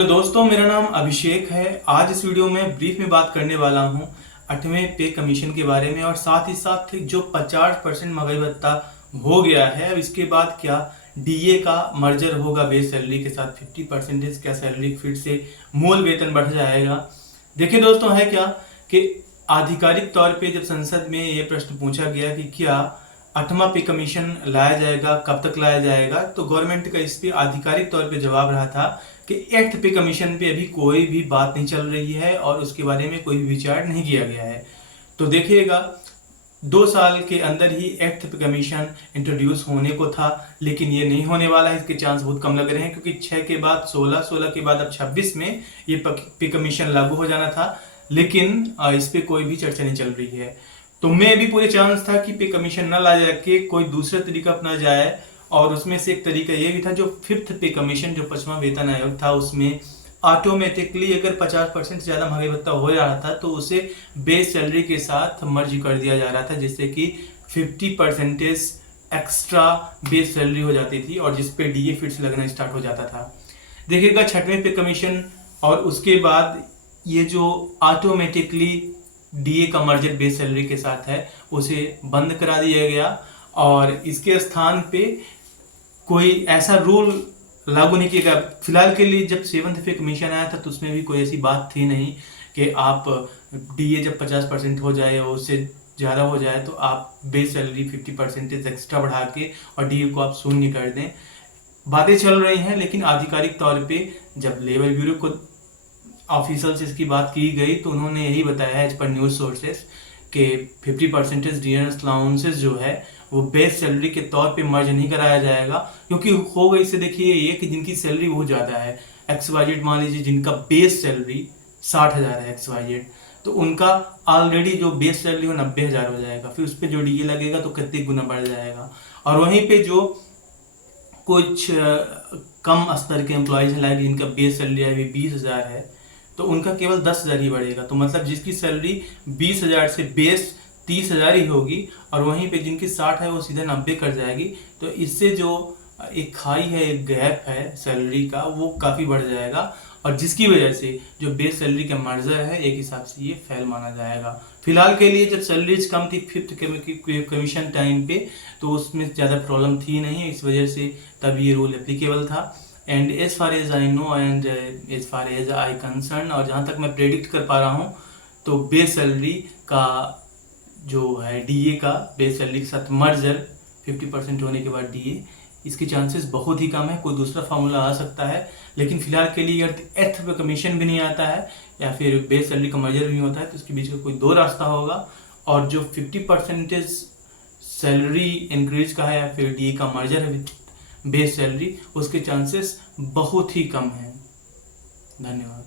तो दोस्तों, मेरा नाम अभिषेक है। आज इस वीडियो में ब्रीफ में बात करने वाला हूं 8वें पे कमीशन के बारे में और साथ ही साथ जो 50% महंगाई भत्ता हो गया है, अब इसके बाद क्या डीए का मर्जर होगा बेस सैलरी के साथ 50%, क्या सैलरी फिर से मूल वेतन बढ़ जाएगा। देखिए दोस्तों, है क्या कि आधिकारिक तौर पे जब संसद में ये प्रश्न पूछा गया कि क्या 8वां पे कमीशन लाया जाएगा, कब तक लाया जाएगा, तो गवर्नमेंट का इस पे आधिकारिक तौर पे जवाब रहा था कि 8th पे कमीशन पे अभी कोई भी बात नहीं चल रही है और उसके बारे में कोई भी विचार नहीं किया गया है। तो देखिएगा, 2 साल के अंदर ही 8th पे कमीशन इंट्रोड्यूस होने को था, लेकिन ये नहीं होने वाला है। इसके चांस बहुत कम लग रहे हैं क्योंकि 6 के बाद 16, 16 के बाद अब 26 में ये पे कमीशन लागू हो जाना था, लेकिन इस पे कोई भी चर्चा नहीं चल रही है। तो मैं भी पूरे चांस था कि पे कमीशन न ला जाके कोई दूसरा तरीका अपना जाए, और उसमें से एक तरीका ये भी था जो 5th पे कमीशन, जो 5वां वेतन आयोग था, उसमें ऑटोमेटिकली अगर 50% ज्यादा महंगाई भत्ता हो रहा था तो उसे बेस सैलरी के साथ मर्ज कर दिया जा रहा था, जिससे कि 50% एक्स्ट्रा बेस सैलरी हो जाती थी और जिसपे डीए फिर से लगना स्टार्ट हो जाता था। देखिएगा, 6वें पे कमीशन और उसके बाद ये जो ऑटोमेटिकली डीए का मर्जर बेस सैलरी के साथ है उसे बंद करा दिया गया और इसके स्थान पे कोई ऐसा रूल लागू नहीं किया गया। फिलहाल के लिए जब 7th पे कमीशन आया था तो उसमें भी कोई ऐसी बात थी नहीं कि आप डीए जब 50% हो जाए और उससे ज़्यादा हो जाए तो आप बेस सैलरी 50% एक्स्ट्रा बढ़ा के और डीए को आप शून्य कर दें। बातें चल रही हैं, लेकिन आधिकारिक तौर पे जब लेबर ब्यूरो को ऑफिशियल से इसकी बात की गई तो उन्होंने यही बताया है एज पर न्यूज सोर्सेस कि 50% डियरेंस अलाउंसेस जो है वो बेस सैलरी के तौर पे मर्ज नहीं कराया जाएगा, क्योंकि होगा इससे देखिए ये कि जिनकी सैलरी बहुत ज़्यादा है, XYZ मान लीजिए जिनका बेस सैलरी 60,000 है XYZ, तो उनका ऑलरेडी जो बेस सैलरी हो 90,000 हो जाएगा, फिर उस पर जो डीए लगेगा तो कितने गुना बढ़ जाएगा। और वहीं पे जो कुछ कम स्तर के एम्प्लॉयज हैं, लाइक जिनका बेस सैलरी अभी 20,000 है, तो उनका केवल 10,000 ही बढ़ेगा। तो मतलब जिसकी सैलरी 20,000 से बेस 30,000 ही होगी और वहीं पे जिनकी 60 है वो सीधा 90 कर जाएगी। तो इससे जो एक खाई है, एक गैप है सैलरी का, वो काफ़ी बढ़ जाएगा और जिसकी वजह से जो बेस सैलरी का मर्जर है एक हिसाब से ये फेल माना जाएगा। फिलहाल के लिए जब सैलरीज कम थी 5th कमीशन टाइम पे तो उसमें ज़्यादा प्रॉब्लम थी नहीं, इस वजह से तब ये रूल एप्लीकेबल था। And as far as I know and as far as I concern, और जहाँ तक मैं प्रेडिक्ट कर पा रहा हूँ, तो बेस सैलरी का जो है डीए का बेस सैलरी के साथ मर्जर 50% होने के बाद डीए, इसके चांसेस बहुत ही कम है। कोई दूसरा फार्मूला आ सकता है, लेकिन फिलहाल के लिए अगर 8th पे कमीशन भी नहीं आता है या फिर बेस सैलरी का मर्जर भी नहीं होता है तो इसके बीच का कोई दो रास्ता होगा, और जो 50% सैलरी इंक्रीज का है या फिर डीए का मर्जर है बेस सैलरी, उसके चांसेस बहुत ही कम हैं। धन्यवाद।